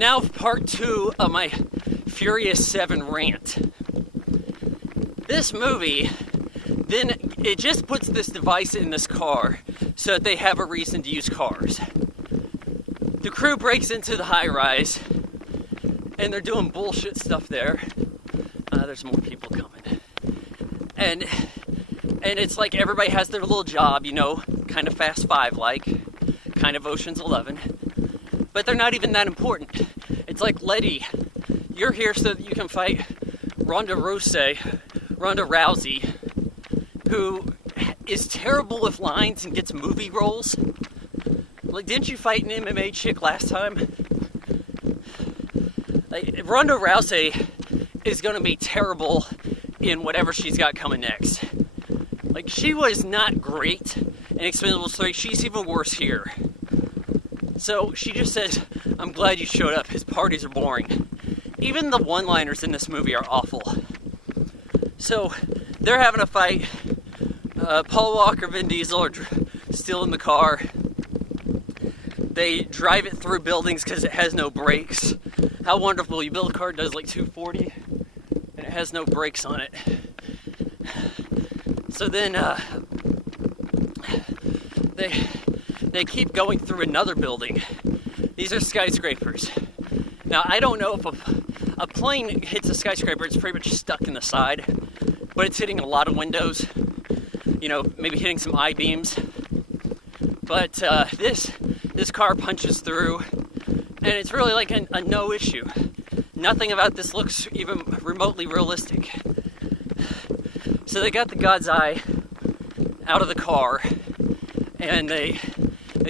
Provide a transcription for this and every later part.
And now part 2 of my Furious 7 rant. This movie, then it just puts this device in this car so that they have a reason to use cars. The crew breaks into the high-rise and they're doing bullshit stuff there. There's more people coming. And it's like everybody has their little job, you know, kind of Fast 5 like, kind of Ocean's 11. But they're not even that important. It's like, Letty, you're here so that you can fight Ronda Rousey, who is terrible with lines and gets movie roles. Like, didn't you fight an MMA chick last time? Like, Ronda Rousey is going to be terrible in whatever she's got coming next. Like, she was not great in Expendables 3. She's even worse here. So she just says, I'm glad you showed up. His parties are boring. Even the one-liners in this movie are awful. So they're having a fight. Paul Walker, Vin Diesel are still in the car. They drive it through buildings because it has no brakes. How wonderful. You build a car that does like 240 and it has no brakes on it. So then they keep going through another building. These are skyscrapers. Now, I don't know if a plane hits a skyscraper, it's pretty much stuck in the side, but it's hitting a lot of windows, you know, maybe hitting some I-beams. But this car punches through, and it's really like a no issue. Nothing about this looks even remotely realistic. So they got the God's Eye out of the car, and they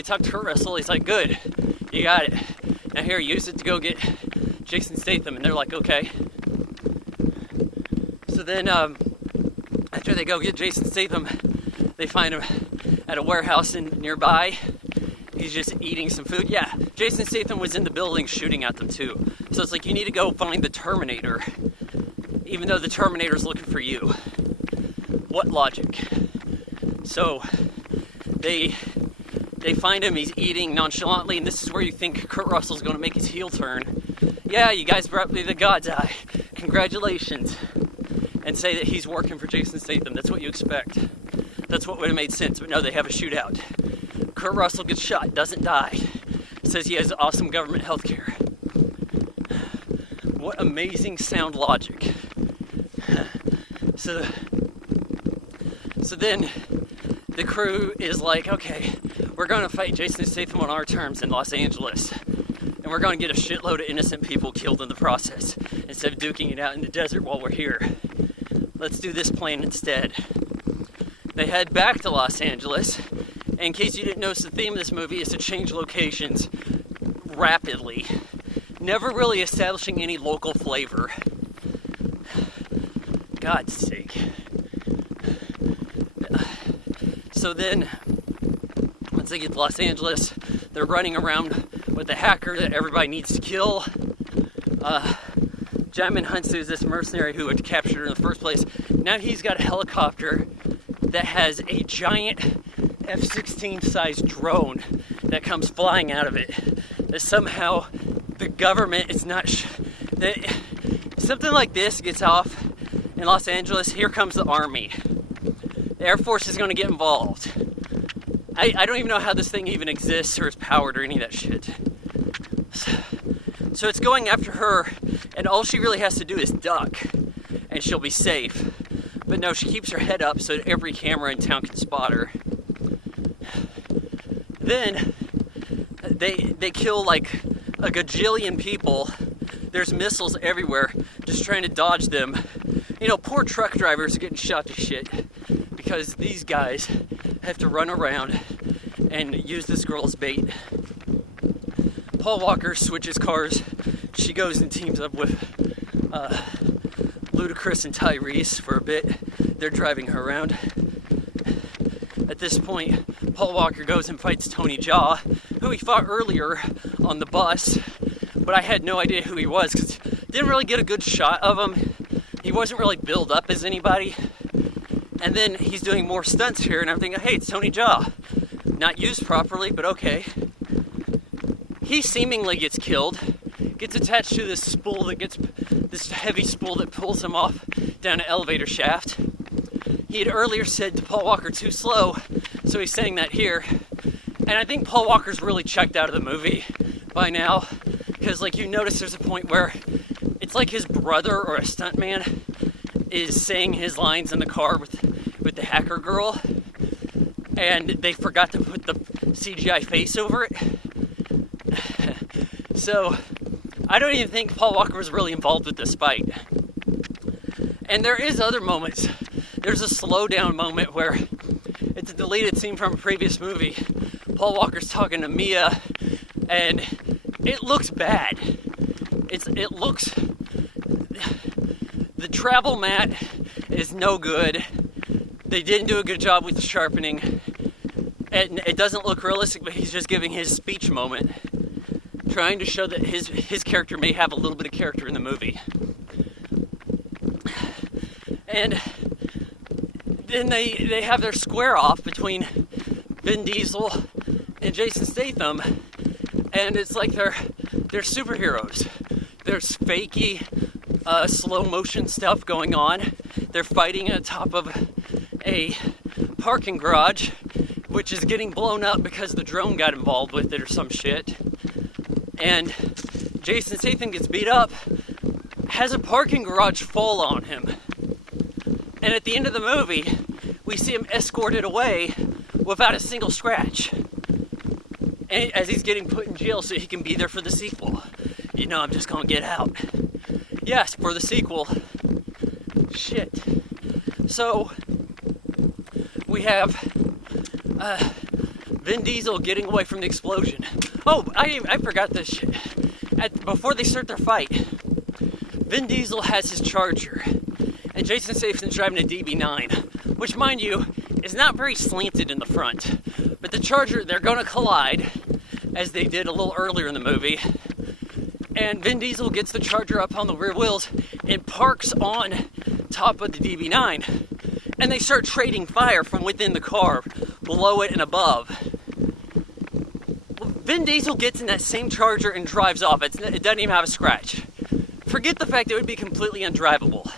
talked to Kurt Russell. He's like, good, you got it. Now here, use it to go get Jason Statham. And they're like, okay. So then after they go get Jason Statham, they find him at a warehouse nearby. He's just eating some food. Yeah, Jason Statham was in the building shooting at them too. So it's like, you need to go find the Terminator, even though the Terminator's looking for you. What logic? So they find him, he's eating nonchalantly, and this is where you think Kurt Russell's going to make his heel turn. Yeah, you guys brought me the God's Eye. Congratulations. And say that he's working for Jason Statham. That's what you expect. That's what would have made sense, but no, they have a shootout. Kurt Russell gets shot, doesn't die. Says he has awesome government health care. What amazing sound logic. So then the crew is like, okay, we're going to fight Jason Statham on our terms in Los Angeles. And we're going to get a shitload of innocent people killed in the process instead of duking it out in the desert while we're here. Let's do this plan instead. They head back to Los Angeles. And in case you didn't notice, the theme of this movie is to change locations rapidly, never really establishing any local flavor. God's sake. So then, once they get to Los Angeles, they're running around with the hacker that everybody needs to kill. Jamin Hunsu is this mercenary who had captured her in the first place. Now he's got a helicopter that has a giant F-16 sized drone that comes flying out of it. That somehow the government is not... something like this gets off in Los Angeles, here comes the Army. The Air Force is going to get involved. I don't even know how this thing even exists or is powered or any of that shit. So it's going after her, and all she really has to do is duck, and she'll be safe. But no, she keeps her head up so that every camera in town can spot her. Then they kill like a gajillion people. There's missiles everywhere, just trying to dodge them. You know, poor truck drivers are getting shot to shit because these guys have to run around and use this girl as bait. Paul Walker switches cars. She goes and teams up with Ludacris and Tyrese for a bit. They're driving her around. At this point, Paul Walker goes and fights Tony Jaa, who he fought earlier on the bus, but I had no idea who he was because didn't really get a good shot of him. He wasn't really built up as anybody. And then he's doing more stunts here, and I'm thinking, hey, it's Tony Jaa. Not used properly, but okay. He seemingly gets killed. gets attached to this spool this heavy spool that pulls him off down an elevator shaft. He had earlier said to Paul Walker, too slow, so he's saying that here. And I think Paul Walker's really checked out of the movie by now, because like you notice there's a point where it's like his brother or a stuntman is saying his lines in the car with the hacker girl, and they forgot to put the CGI face over it. So I don't even think Paul Walker was really involved with this fight. And there is other moments. There's a slow down moment where it's a deleted scene from a previous movie. Paul Walker's talking to Mia, and it looks bad. It looks... The travel mat is no good. They didn't do a good job with the sharpening. And it doesn't look realistic, but he's just giving his speech moment, trying to show that his character may have a little bit of character in the movie. And then they have their square off between Vin Diesel and Jason Statham, and it's like they're superheroes. There's fakey slow motion stuff going on. They're fighting on top of a parking garage, which is getting blown up because the drone got involved with it or some shit. And Jason Statham gets beat up, has a parking garage fall on him. And at the end of the movie, we see him escorted away without a single scratch. And as he's getting put in jail so he can be there for the sequel. You know, I'm just gonna get out. Yes, for the sequel. Shit. So, we have Vin Diesel getting away from the explosion. Oh, I forgot this shit. Before they start their fight, Vin Diesel has his Charger, and Jason Statham's driving a DB9, which, mind you, is not very slanted in the front. But the Charger, they're gonna collide, as they did a little earlier in the movie. And Vin Diesel gets the Charger up on the rear wheels and parks on top of the DB9. And they start trading fire from within the car, below it and above. Well, Vin Diesel gets in that same Charger and drives off. It doesn't even have a scratch. Forget the fact that it would be completely undrivable.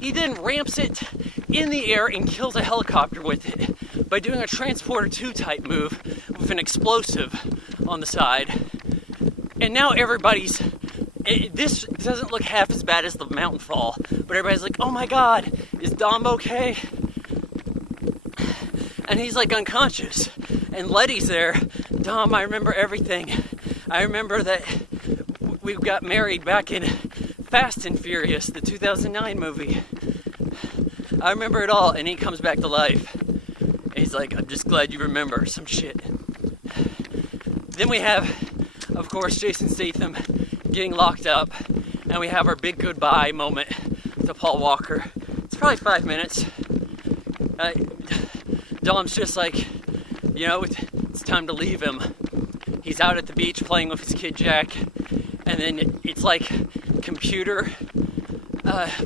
He then ramps it in the air and kills a helicopter with it by doing a Transporter 2 type move with an explosive on the side. And now everybody's... this doesn't look half as bad as the mountain fall, but everybody's like, oh my god, is Dom okay? And he's like unconscious. And Letty's there. Dom, I remember everything. I remember that we got married back in Fast and Furious, the 2009 movie. I remember it all, and he comes back to life. And he's like, I'm just glad you remember some shit. Then we have, of course, Jason Statham getting locked up, and we have our big goodbye moment to Paul Walker. It's probably 5 minutes. Dom's just like, you know, it's time to leave him. He's out at the beach playing with his kid Jack, and then it's like computer.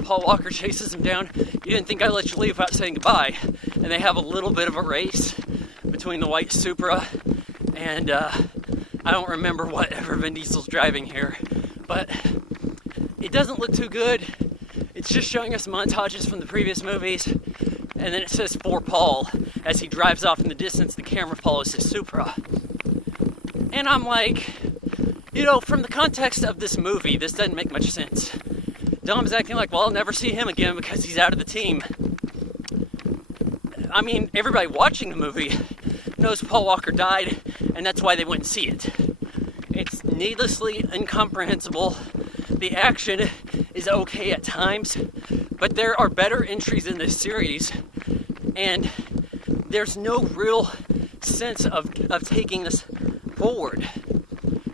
Paul Walker chases him down. You didn't think I'd let you leave without saying goodbye. And they have a little bit of a race between the white Supra and I don't remember whatever Vin Diesel's driving here, but it doesn't look too good. It's just showing us montages from the previous movies, and then it says for Paul as he drives off in the distance. The camera follows his Supra, and I'm like, you know, from the context of this movie, this doesn't make much sense. Dom's acting like, well, I'll never see him again because he's out of the team. I mean, everybody watching the movie knows Paul Walker died, and that's why they wouldn't see it. It's needlessly incomprehensible. The action is okay at times, but there are better entries in this series, and there's no real sense of taking this forward.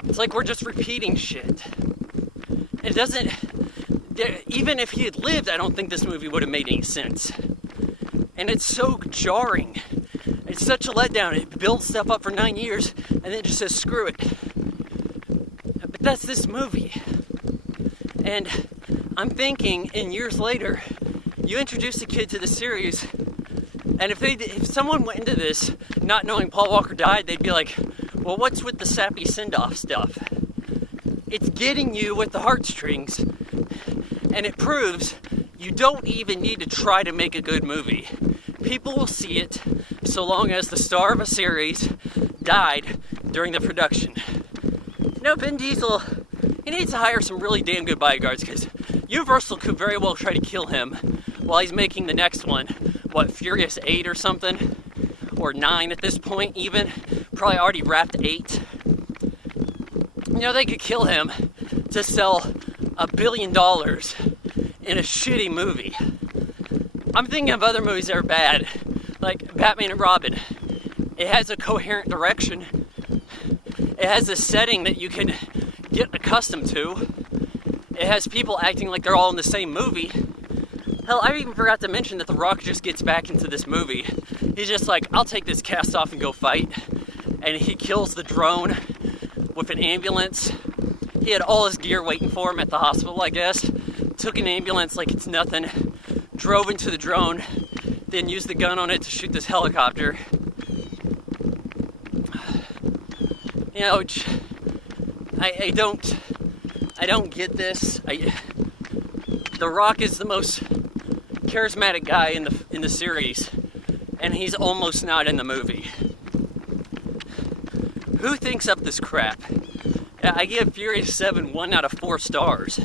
It's like we're just repeating shit. It doesn't... Even if he had lived, I don't think this movie would have made any sense. And it's so jarring. It's such a letdown. It builds stuff up for 9 years, and then it just says, screw it. But that's this movie. And I'm thinking, in years later, you introduce a kid to the series, and if someone went into this not knowing Paul Walker died, they'd be like, well, what's with the sappy send-off stuff? It's getting you with the heartstrings, and it proves you don't even need to try to make a good movie. People will see it so long as the star of a series died during the production. Vin Diesel, he needs to hire some really damn good bodyguards, because Universal could very well try to kill him while he's making the next one. Furious 8 or something? Or 9 at this point even? Probably already wrapped 8. They could kill him to sell $1 billion in a shitty movie. I'm thinking of other movies that are bad, like Batman and Robin. It has a coherent direction. It has a setting that you can get accustomed to. It has people acting like they're all in the same movie. Hell, I even forgot to mention that The Rock just gets back into this movie. He's just like, I'll take this cast off and go fight. And he kills the drone with an ambulance. He had all his gear waiting for him at the hospital, I guess. Took an ambulance like it's nothing. Drove into the drone. Then used the gun on it to shoot this helicopter. I don't get this. The Rock is the most charismatic guy in the series, and he's almost not in the movie. Who thinks up this crap? I give Furious 7 1 out of 4 stars.